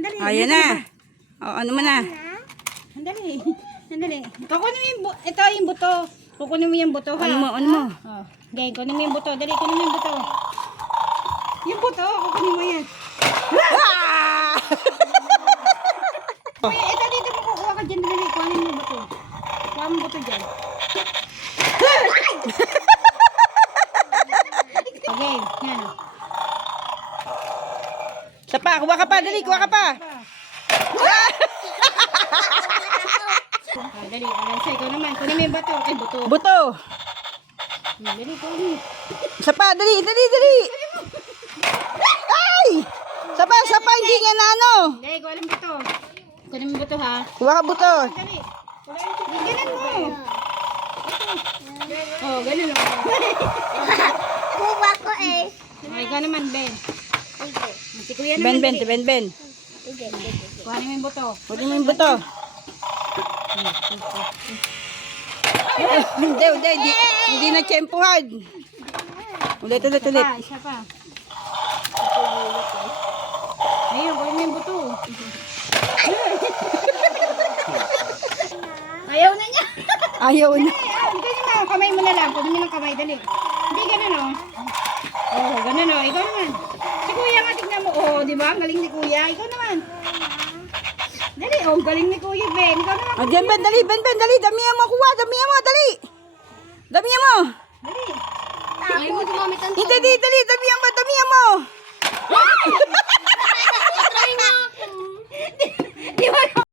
Andali. Ayan na. O, ano mo na? Andali. Andali. Kukunin mo yung ito yung buto. Kukunin mo yung buto ha. Ano mo? Ano mo? Oh, okay, kunin mo yung buto. Dali, kunin mo yung buto. Yung buto, kukunin mo yan. Ah! Kuya, ito dito mo kukuha ka dyan. Dali, kuhanin mo yung buto. Kuha mo yung buto dyan. Okay, yan. Isa pa, kuha ka pa. Dali, kuha ka pa. Dali, Alansa, ikaw naman. Kunin mo yung bato. Ay, buto. Buto. Dali, kunin. Isa pa, dali, dali, dali. Ay! Isa pa, hindi nga na ano. Dali, kuha lang buto. Kunin mo yung buto ha. Kuha ka buto. Dali. Ganun mo. Oh, ganun lang. Kuha ko eh. Ay, ikaw naman, Ben. Si Kuya Ben, naman. Ben, dali. Ben, Ben. Kuhanin mo yung buto. Kunin mo yung buto. Hindi na tsempuhan. Ulit. Isa pa. Ayun, kunin mo yung buto. Ayaw na niya. Ayaw na. Hindi naman, kamay mo na lang. Kunin mo ng kamay, dali. Hindi ganun oh. Oh, ganun oh. Ikaw naman. Si Kuya nga, tignan mo. Oh, di ba? Ang galing ni Kuya. Ikaw naman. Dali, oh, ang galing ni Kuya, Ben. Ikaw naman. Diyan, Ben, dali, Ben, dali. Damihan mo kuha, damihan mo, dali. Damihan mo. Dali. Ayaw mo gumamit ang Hindi, dali, damihan mo. Try nga ako. Di ba?